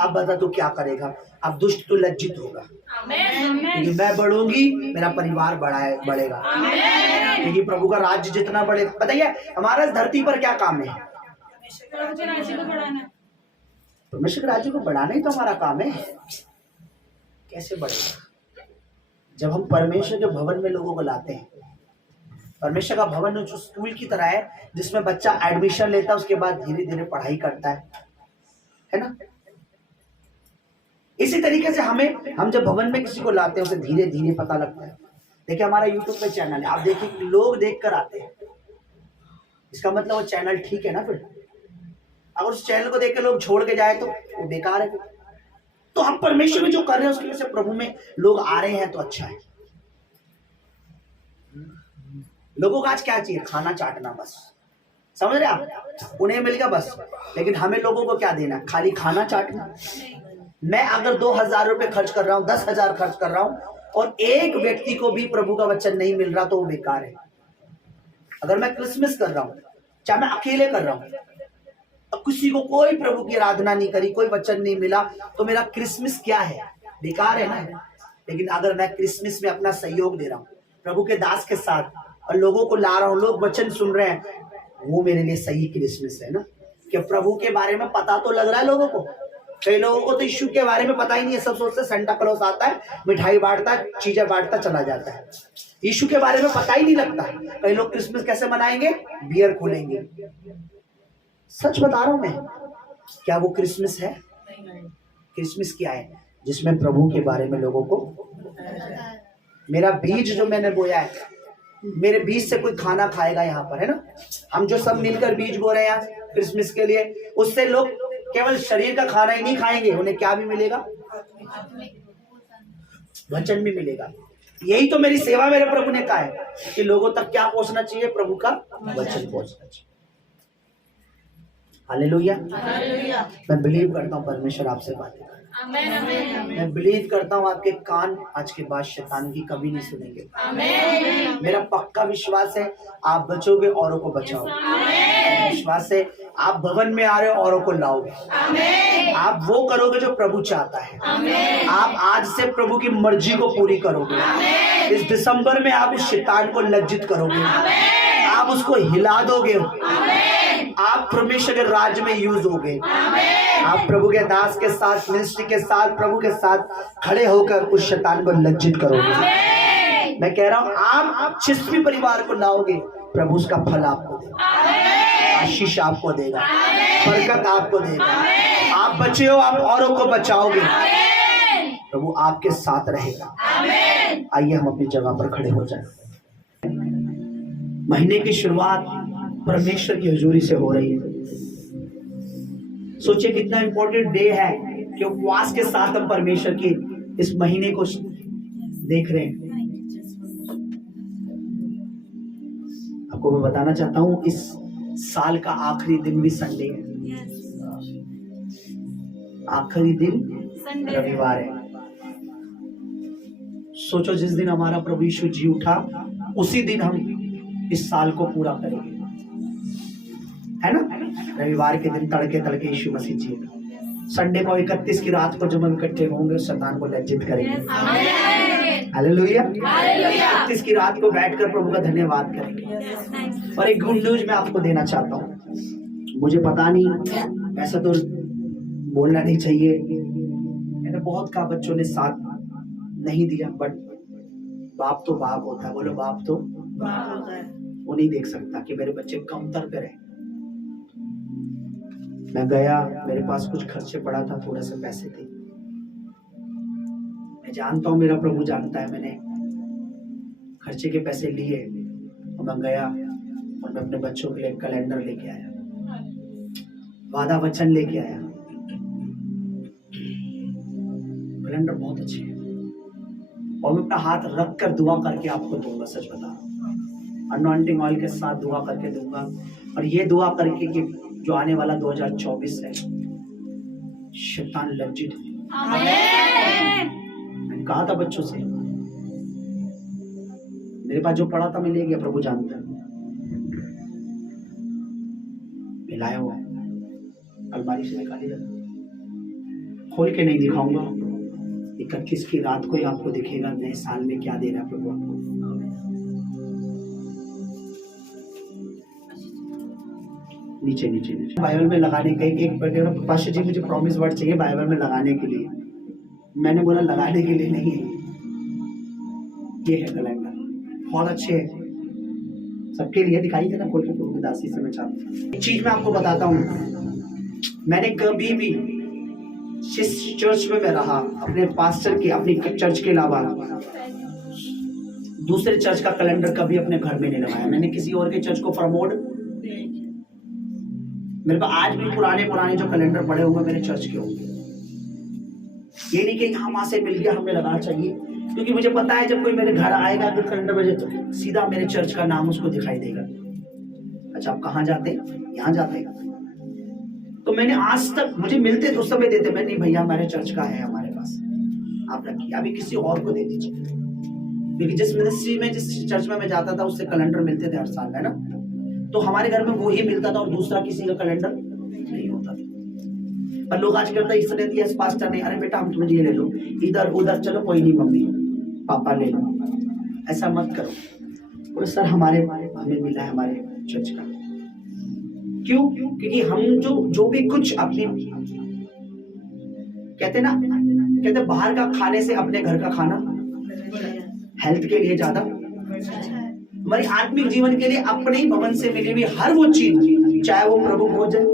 अब बता तू क्या करेगा? अब दुष्ट तो लज्जित होगा, क्योंकि मैं बढ़ूंगी, मेरा परिवार बढ़ेगा, क्योंकि प्रभु का राज्य जितना बढ़ेगा। बताइए हमारा धरती पर क्या काम है? परमेश्वर के राज्य को बढ़ाना ही तो हमारा काम है। कैसे बढ़ेगा? जब हम परमेश्वर के भवन में लोगों को लाते हैं। परमेश्वर का भवन जो स्कूल की तरह है, जिसमें बच्चा एडमिशन लेता है, उसके बाद धीरे धीरे पढ़ाई करता है ना? इसी तरीके से हम जब भवन में किसी को लाते हैं, उसे धीरे धीरे पता लगता है। देखिए हमारा यूट्यूब पे चैनल है, आप देखिए लोग देख कर आते हैं, इसका मतलब वो चैनल ठीक है ना। फिर अगर उस चैनल को देख के लोग छोड़ के जाए तो वो बेकार है। तो हम परमेश्वर में जो कर रहे हैं उसकी वजह से प्रभु में लोग आ रहे हैं, तो अच्छा है। लोगों को आज क्या चाहिए? खाना चाटना, बस। समझ रहे आप? उन्हें मिल गया बस। लेकिन हमें लोगों को क्या देना? खाली खाना चाटना। मैं अगर 2000 रुपए खर्च कर रहा हूं, 10,000 खर्च कर रहा हूं, और एक व्यक्ति को भी प्रभु का वचन नहीं मिल रहा, तो वो बेकार है। अगर मैं क्रिसमस कर रहा हूं, चाहे मैं अकेले कर रहा हूं, अब किसी को कोई प्रभु की आराधना नहीं करी, कोई वचन नहीं मिला, तो मेरा क्रिसमस क्या है? बेकार है ना। लेकिन अगर मैं क्रिसमस में अपना सहयोग दे रहा हूँ प्रभु के दास के साथ, और लोगों को ला रहा हूँ, लोग वचन सुन रहे हैं, वो मेरे लिए सही क्रिसमस है ना। कि प्रभु के बारे में पता तो लग रहा है लोगों को। कई लोगों को तो यीशु के बारे में पता ही नहीं है, सब सोचते सेंटा क्लॉज आता है, मिठाई बांटता है, चीजें बांटता चला जाता है। यीशु के बारे में पता ही नहीं लगता। कई लोग क्रिसमस कैसे मनाएंगे, बियर खोलेंगे। सच बता रहा हूं मैं, क्या वो क्रिसमस है? क्रिसमस क्या है? जिसमें प्रभु के बारे में लोगों को, मेरा बीज जो मैंने बोया है, मेरे बीज से कोई खाना खाएगा यहाँ पर, है ना। हम जो सब मिलकर बीज बो रहे हैं क्रिसमस के लिए, उससे लोग केवल शरीर का खाना ही नहीं खाएंगे, उन्हें क्या भी मिलेगा, वचन भी मिलेगा। यही तो मेरी सेवा मेरे प्रभु ने कहा है कि लोगों तक क्या पहुंचना चाहिए, प्रभु का वचन पहुंचना चाहिए। हालेलुया। मैं बिलीव करता हूँ परमेश्वर आपसे बातें कर, मैं बिलीव करता हूँ आपके कान आज के बाद शैतान की कभी नहीं सुनेंगे। मेरा पक्का विश्वास है आप बचोगे, औरों को बचाओगे। विश्वास है आप भवन में आ रहे हो, औरों को लाओगे। आप वो करोगे जो प्रभु चाहता है। आप आज से प्रभु की मर्जी को पूरी करोगे। इस दिसंबर में आप उस शैतान को लज्जित करोगे, आप उसको हिला दोगे। आप परमेश्वर के राज्य में यूज होगे। आप प्रभु के दास के साथ, मिनिस्ट्री के साथ, प्रभु के साथ खड़े होकर उस शैतान को लज्जित करोगे। मैं कह रहा हूं आप जिस भी परिवार को लाओगे, प्रभु उसका फल आपको देगा, आशीष आपको देगा, बरकत आपको देगा। आप बचे हो, आप औरों को बचाओगे, प्रभु आपके साथ रहेगा। आइए हम अपनी जगह पर खड़े हो जाएं। महीने की शुरुआत परमेश्वर की हुजूरी से हो रही है। सोचिए कितना इंपॉर्टेंट डे है कि उपवास के साथ हम परमेश्वर की इस महीने को देख रहे हैं। आपको मैं बताना चाहता हूं, इस साल का आखिरी दिन भी संडे है। आखिरी दिन रविवार है। सोचो जिस दिन हमारा प्रभु यीशु जी उठा, उसी दिन हम इस साल को पूरा करेंगे, है ना। रविवार के दिन तड़के तड़के यीशु मसीह जी उठा। संडे को 31 की रात को जब हम इकट्ठे होंगे, शैतान को लज्जित करेंगे। हालेलुया। 31 की रात को बैठकर प्रभु का धन्यवाद करेंगे। और एक गुड न्यूज मैं आपको देना चाहता हूँ। मुझे पता नहीं, ऐसा तो बोलना नहीं चाहिए, मैंने बहुत कहा बच्चों ने साथ नहीं दिया, बट बाप तो बाप होता है। बोलो बाप तो बाप होता है। वो नहीं देख सकता कि मेरे बच्चे कमतर पे रहे। मैं गया, मेरे पास कुछ खर्चे पड़ा था, थोड़ा सा पैसे थे। मैं जानता हूँ, मेरा प्रभु जानता है, मैंने खर्चे के पैसे लिए और मैं गया और मैं अपने बच्चों के लिए कैलेंडर लेके आया, वादा वचन लेके आया। कैलेंडर बहुत अच्छे है और मैं अपना हाथ रख कर दुआ करके आपको दूंगा। सच बता रहा हूँ, अनॉइंटिंग ऑयल के साथ दुआ करके दूंगा। और ये दुआ करके कि जो आने वाला 2024 है, शैतान लज्जित हो। मैंने कहा था बच्चों से, मेरे पास जो पड़ा था मैं ले गया, प्रभु जानता है। मिलाया हुआ अलमारी से निकाली जाता, खोल के नहीं दिखाऊंगा। 31 की रात को ही आपको दिखेगा नए साल में क्या दे रहा है प्रभु आपको। नीचे नीचे नीचे बाइबल में लगाने का एक पास्टर जी मुझे प्रॉमिस वर्ड चाहिए बाइबल में लगाने के लिए। मैंने बोला लगाने के लिए नहीं है, ये है कैलेंडर, बहुत अच्छे है, सबके लिए दिखाई देना खोल के प्रभु की दासी से। मैं चाहता हूँ एक चीज मैं आपको बताता हूँ, मैंने कभी भी जिस चर्च में मैं रहा, अपने पास्टर के, अपनी चर्च के अलावा दूसरे चर्च का कैलेंडर कभी अपने घर में नहीं लगाया। मैंने किसी और के चर्च को प्रमोट, मेरे पास आज भी पुराने जो कैलेंडर पड़े हुए मेरे चर्च के होंगे। ये नहीं कि यहाँ से मिल गया हमें लगाना चाहिए, क्योंकि मुझे पता है जब कोई मेरे घर आएगा अगर कैलेंडर बजे तो सीधा मेरे चर्च का नाम उसको दिखाई देगा। अच्छा आप कहाँ जाते हैं? यहाँ जाते हैं। तो मैंने आज तक, मुझे मिलते तो उस समय देते, मैं नहीं भैया हमारे चर्च का है हमारे पास, आप रखिए, अभी किसी और को दे दीजिए। क्योंकि जिस मिनिस्ट्री में, जिस चर्च में मैं जाता था उससे कैलेंडर मिलते थे हर साल, है ना। तो हमारे घर में वो ही मिलता था और दूसरा किसी का कैलेंडर नहीं होता था। पर लोग आज करता इसने दिया, इस पास्टर ने, अरे बेटा हम तुम्हें ये ले लो, इधर उधर चलो, कोई नहीं मम्मी पापा ले लो, ऐसा मत करो। और सर हमें मिला है हमारे चर्च का, क्यों? क्योंकि हम जो भी कुछ अपनी कहते बाहर का खाने से अपने घर का खाना हेल्थ के लिए ज्यादा, हमारी आत्मिक जीवन के लिए अपने ही भवन से मिली हुई हर वो चीज, चाहे वो प्रभु भोजन,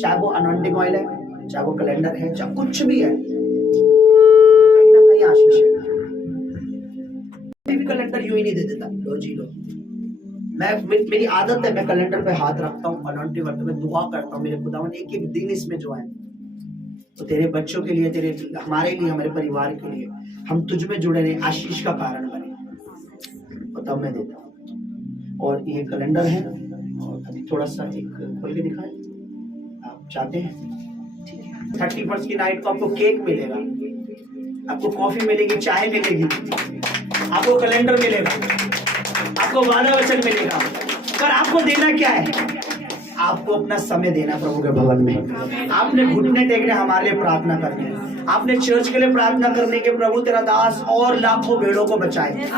चाहे वो अनॉइंटिंग ऑयल है, चाहे वो कैलेंडर है, चाहे कुछ भी है, कहीं ना कहीं आशीष है। भी कैलेंडर यूं ही नहीं दे देता, लो जी लो। मेरी आदत है, मैं कैलेंडर पे हाथ रखता हूँ, अनॉइंटिंग करता हूँ, मैं दुआ करता हूँ मेरे खुदावन एक एक दिन इसमें जो है तो तेरे बच्चों के लिए, तेरे हमारे लिए, हमारे परिवार के लिए, हम तुझ में जुड़े रहे, आशीष का कारण बने, और तब मैं देता हूँ। और ये कैलेंडर है, और अभी थोड़ा सा एक खोल के दिखाएं, आप चाहते हैं? ठीक है। 31st की नाइट को आपको केक मिलेगा, आपको कॉफी मिलेगी, चाय मिलेगी, आपको कैलेंडर मिलेगा, आपको वादा वचन मिलेगा, पर आपको देना क्या है? आपको अपना समय देना प्रभु के भवन में। आपने घुटने टेकने हमारे लिए प्रार्थना करनी है, आपने चर्च के लिए प्रार्थना करने के प्रभु तेरा दास और लाखों भेड़ों को बचाए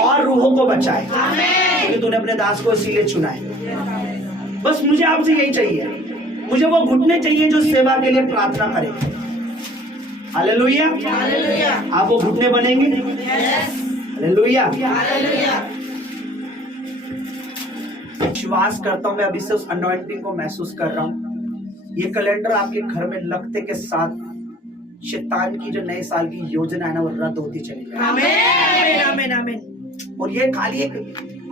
और रूहों को बचाए, क्योंकि तूने अपने दास को इसीलिए चुना है। बस मुझे आपसे यही चाहिए, मुझे वो घुटने चाहिए जो सेवा के लिए प्रार्थना करे। हालेलुया, आप वो घुटने बनेंगे? हालेलुया। विश्वास करता हूं, मैं अभी से उस अनॉइंटिंग को महसूस कर रहा हूं। ये कैलेंडर आपके घर में लगते के साथ शैतान की जो नए साल की योजना है ना, वो रद्द होती चली जाएगी। आमीन, आमीन, आमीन। और ये खाली एक,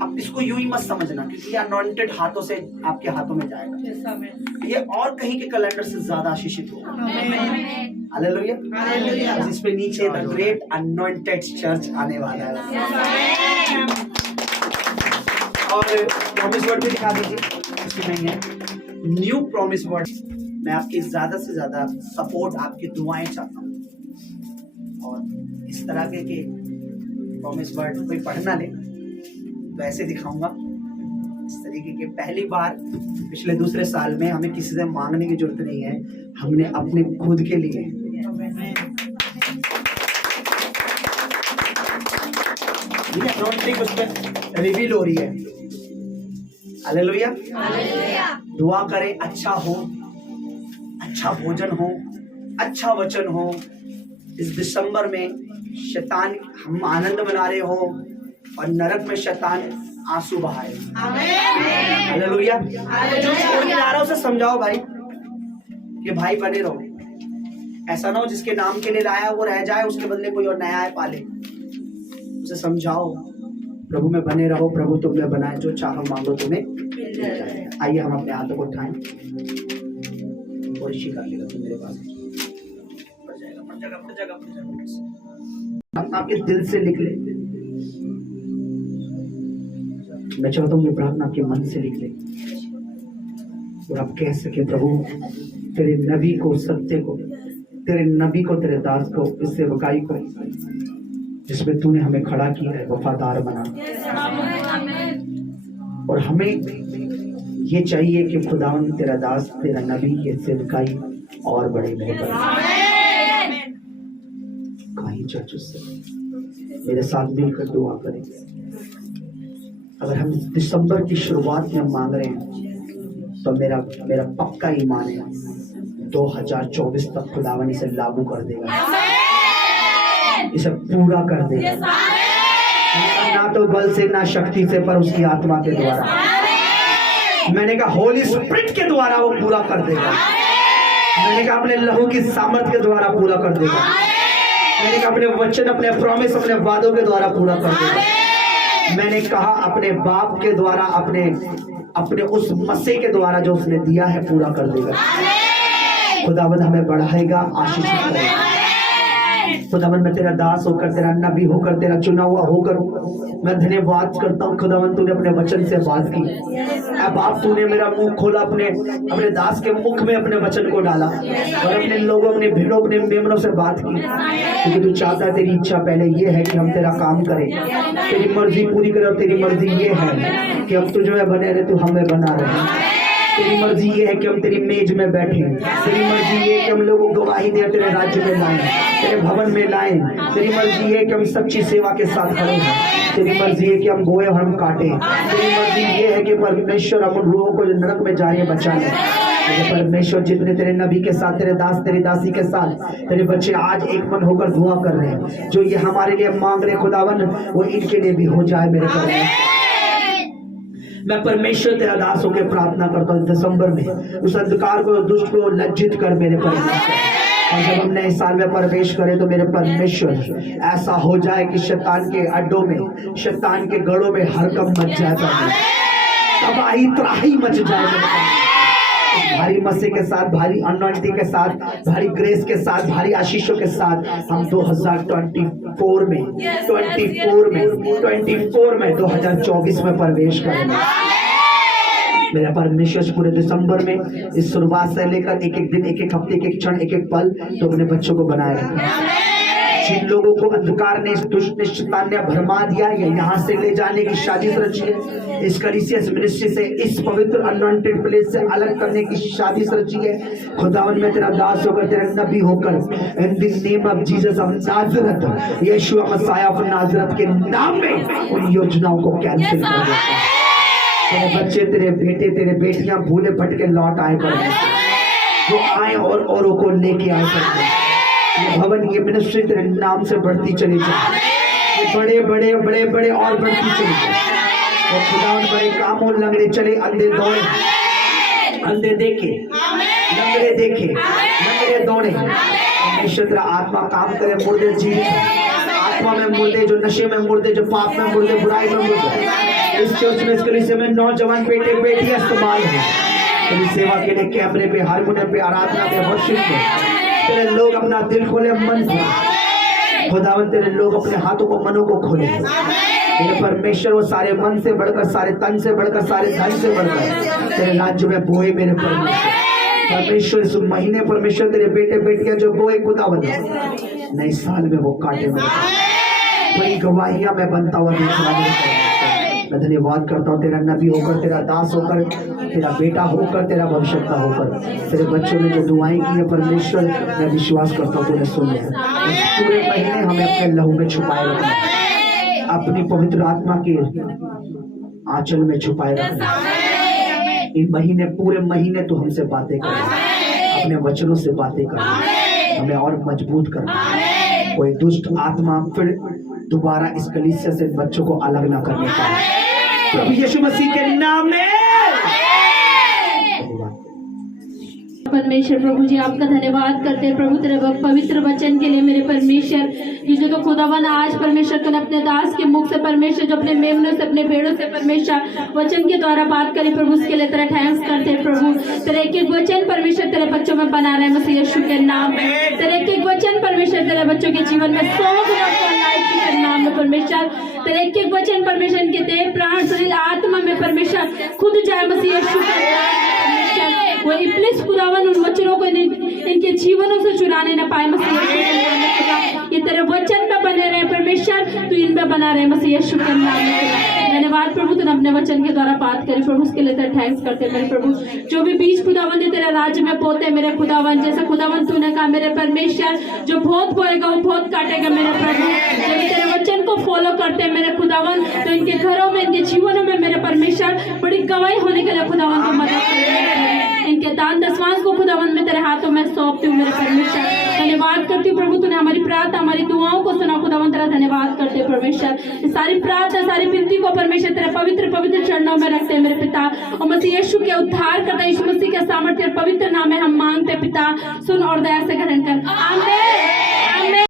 आप इसको यूं ही मत समझना, क्योंकि ये अनॉइंटेड हाथों से आपके हाथों में जाएगा, ये और कहीं के कैलेंडर से ज्यादा आशीषित होगा। Hallelujah, hallelujah. इस पे नीचे द ग्रेट अनॉइंटेड चर्च आने वाला है। और प्रॉमिस वर्ड भी दिखा दीजिए, इसमें नहीं है न्यू प्रॉमिस वर्ड। मैं आपकी ज्यादा से ज्यादा सपोर्ट, आपकी दुआएं चाहता हूँ, और इस तरह के प्रॉमिस वर्ड कोई पढ़ ना ले, वैसे दिखाऊंगा इस तरीके के। पहली बार पिछले दूसरे साल में हमें किसी से मांगने की जरूरत नहीं है, हमने अपने खुद के लिए उस पर रिवील हो रही है। Hallelujah, hallelujah. दुआ करें, अच्छा हो, अच्छा भोजन हो, अच्छा वचन हो। इस दिसंबर में शैतान, हम आनंद मना रहे हो और नरक में शैतान आंसू बहाए। हालेलुया। जो छोड़ के आ रहा है उसे समझाओ भाई कि भाई बने रहो, ऐसा ना हो जिसके नाम के लिए लाया वो रह जाए, उसके बदले कोई और नया है पाले। उसे समझाओ प्रभु में बने रहो, प्रभु तुमने बनाए, जो चाहो मांगो तुम्हें। आइए हम अपने हाथों को उठाएं और ऋषि कर लेगा, तुम मेरे पास पड़ जाएगा। हम आपके दिल से लिख ले, मैं चाहता हूँ ये प्रार्थना आपके मन से लिख ले, और आप कह सके प्रभु तेरे नबी को, सत्य को, तेरे नबी को, तेरे दास को, इस सेवकाई को जिसमें तूने हमें खड़ा किया है, वफादार बना। और हमें ये चाहिए कि खुदावन तेरा दास, तेरा नबी, ये सेवकाई और बड़े बेहतर। कहीं चर्च उससे मेरे साथ मिलकर दुआ करें। अगर हम दिसंबर की शुरुआत में मांग रहे हैं तो मेरा पक्का ईमान है 2024 तक खुदावन इसे लागू कर देगा, इसे पूरा कर देगा, ना तो बल से, ना शक्ति से, पर उसकी आत्मा के द्वारा। मैंने कहा होली स्पिरिट के द्वारा वो पूरा कर देगा। मैंने कहा अपने लहू की सामर्थ के द्वारा पूरा कर देगा। मैंने कहा अपने वचन, अपने प्रॉमिस, अपने वादों के द्वारा पूरा कर देगा। मैंने कहा अपने बाप के द्वारा, अपने उस मसीह के द्वारा जो उसने दिया है, पूरा कर देगा। खुदावंद हमें बढ़ाएगा, आशीष करेगा। खुदावन मैं तेरा दास होकर, तेरा नबी होकर, तेरा चुना हुआ होकर मैं धन्यवाद करता हूँ। खुदावन तूने अपने वचन से बात की, अब आप तूने मेरा मुंह खोला, अपने दास के मुख में अपने वचन को डाला और अपने लोगों, अपने भेड़ों, अपने मेमनों से बात की, क्योंकि तू चाहता है, तेरी इच्छा पहले ये है कि हम तेरा काम करें, तेरी मर्जी पूरी करें। और तेरी मर्जी ये है कि हम तुझ में बने रहे, तू हमें बना रहे। तेरी मर्जी ये है कि हम तेरी मेज में बैठे, तेरी मर्जी ये है कि हम लोगों को गवाही दे तेरे राज्य में लाएं, तेरे भवन में लाएं। तेरी मर्जी ये है कि हम सच्ची सेवा के साथ खड़े हैं। तेरी मर्जी है कि हम बोए और हम काटे। तेरी मर्जी ये है कि परमेश्वर हम उन लोगों को जो नरक में जा रहे हैं बचा ले। तेरे परमेश्वर जितने तेरे नबी के साथ, तेरे दास तेरी दासी के साथ तेरे बच्चे आज एक मन होकर दुआ कर रहे हैं, जो ये हमारे लिए मांग रहे खुदावन, वो इनके लिए भी हो जाए मेरे परमेश्वर। मैं परमेश्वर तेरा दास होकर प्रार्थना करता हूँ दिसंबर में उस अंधकार को, दुष्ट को लज्जित कर मेरे परमेश्वर। और जब हम नए साल में प्रवेश करें तो मेरे परमेश्वर ऐसा हो जाए कि शैतान के अड्डों में, शैतान के गढ़ों में हरकम मच जाए, तबाही त्राही मच जाए। भारी मसीह के साथ, भारी अनॉइंटिंग के साथ, भारी ग्रेस के साथ, भारी आशीषों के साथ हम 2024 में 2024 में प्रवेश करेंगे। मेरा परमेश्वर पूरे दिसंबर में इस शुरुआत से लेकर एक एक दिन, एक एक हफ्ते, एक एक क्षण, एक एक पल तो अपने बच्चों को बनाए रखें। जिन लोगों को अंधकार ने, दुष्ट ने, शैतान ने भरमा दिया या यहाँ से ले जाने की साजिश रची है, इस कलीसियस मिनिस्ट्री से, इस पवित्र अनॉइंटेड प्लेस से अलग करने की साजिश रची है, खुदावन में तेरा दास होकर, तेरा नबी होकर, in the name of Jesus of Nazareth, Yeshu Masih of Nazareth के नाम में उन योजनाओं को कैंसिल कर देता है। तेरे बच्चे, तेरे बेटे, तेरे बेटियां भूले भटके लौट आए परमेश्वर, जो आए और औरों को लेके आए परमेश्वर। ये भवन, ये मिनिस्ट्री तेरे नाम से बढ़ती चली जाए, ये बड़े बड़े बड़े बड़े और बढ़ती चली जाए। और खुदावन बड़े कामों, लंगड़े चले, अंधे दौड़े, अंधे देखे, लंगड़े देखे, लंगड़े दौड़े। परमेश्वर तेरा आत्मा काम करे, मुर्दे जीवित, आत्मा में मुर्दे, जो नशे में मुर्दे, जो पाप में मुर्दे, बुराई में मुर्दे, इस चर्च में, इस कलीसिया में नौजवान बेटे बेटियां इस्तेमाल हो तेरी सेवा के लिए। कैमरे पे, हारमोनियम पे, आराधना पे, वर्शिप पे तेरे लोग अपना दिल खोले, मन खोले खुदावन, तेरे लोग अपने हाथों को, मनों को खोले तेरे परमेश्वर। वो सारे मन से बढ़कर, सारे तन से बढ़कर, सारे धन से बढ़कर तेरे राज्य में बोए मेरे परमेश्वर। इस महीने परमेश्वर तेरे बेटे बेटियां जो बोए खुदावन, नए साल में वो काटे बड़ी गवाहियां मैं बनता हुआ देख रहा हूं। मैं धन्यवाद करता हूँ तेरा नबी होकर, तेरा दास होकर, तेरा बेटा होकर, तेरा भविष्यता होकर, तेरे बच्चों ने जो दुआएं की है परमेश्वर, मैं विश्वास करता हूँ तूने सुन लिया। इस पूरे महीने हमें अपने लहू में छुपाए रखना, अपनी पवित्र आत्मा के आंचल में छुपाए रखना। इन महीने, पूरे महीने तू हमसे बातें कर, अपने वचनों से बातें कर, हमें और मजबूत करना। कोई दुष्ट आत्मा फिर दोबारा इस कलीसिया से बच्चों को अलग ना करने पाए, प्रभु यीशु मसीह के नाम में। परमेश्वर प्रभु जी आपका धन्यवाद करते हैं प्रभु तेरे पवित्र वचन के लिए मेरे परमेश्वर। ये जो खुदावन आज परमेश्वर तूने अपने दास के मुख से परमेश्वर, जो अपने मेमनों से, अपने भेड़ों से परमेश्वर वचन के द्वारा बात करी प्रभु, उसके लिए तेरा थैंक्स करते हैं प्रभु। तेरे एक एक वचन परमेश्वर तेरे बच्चों में बना रहे मसीह यीशु के नाम में। तेरे एक एक वचन परमेश्वर तेरे बच्चों के जीवन में 100 गुना के नाम में परमेश्वर। तेरे एक एक वचन परमेश्वर इनके देह, प्राण, शरीर, आत्मा में परमेश्वर खुद जाए मसीह यीशु के नाम में परमेश्वर। वो इब्लिस खुदावन उन वचनों को इनके जीवनों से चुराने न पाए मसीह यीशु के नाम में खुदा। ये तेरे वचन पे बने रहे परमेश्वर, तू इन पे बना रहे मसीह यीशु के नाम में। धन्यवाद प्रभु तूने अपने वचन के द्वारा बात करी प्रभु, उसके लिए तेरे थैंक्स करते मेरे प्रभु। जो भी बीज खुदावन ने तेरे राज्य में पोते मेरे खुदावन, जैसे खुदावन तूने कहा मेरे परमेश्वर, जो बहुत बोएगा वो बहुत काटेगा मेरे प्रभु। जब तेरे वचन को फॉलो करते हैं मेरे खुदावन, तो इनके घरों में, इनके जीवनों में मेरे परमेश्वर बड़ी गवाही होने के लिए खुदावन को मदद करें। इनके दान दसवांश को खुदावन में तेरे हाथों में सौंपती हूँ मेरे परमेश्वर। धन्यवाद करती हूँ प्रभु तूने हमारी प्रार्थना, हमारी दुआओं को सुना खुदावन, तेरा धन्यवाद करते हैं परमेश्वर। इस सारी प्रार्थना, सारी विनती को परमेश्वर तेरे पवित्र पवित्र चरणों में रखते हैं मेरे पिता, और मसीह यीशु के उद्धार करता यीशु मसीह के सामर्थ्य और पवित्र नाम में हम मांगते पिता, सुन और दया से ग्रहण कर, आमीन।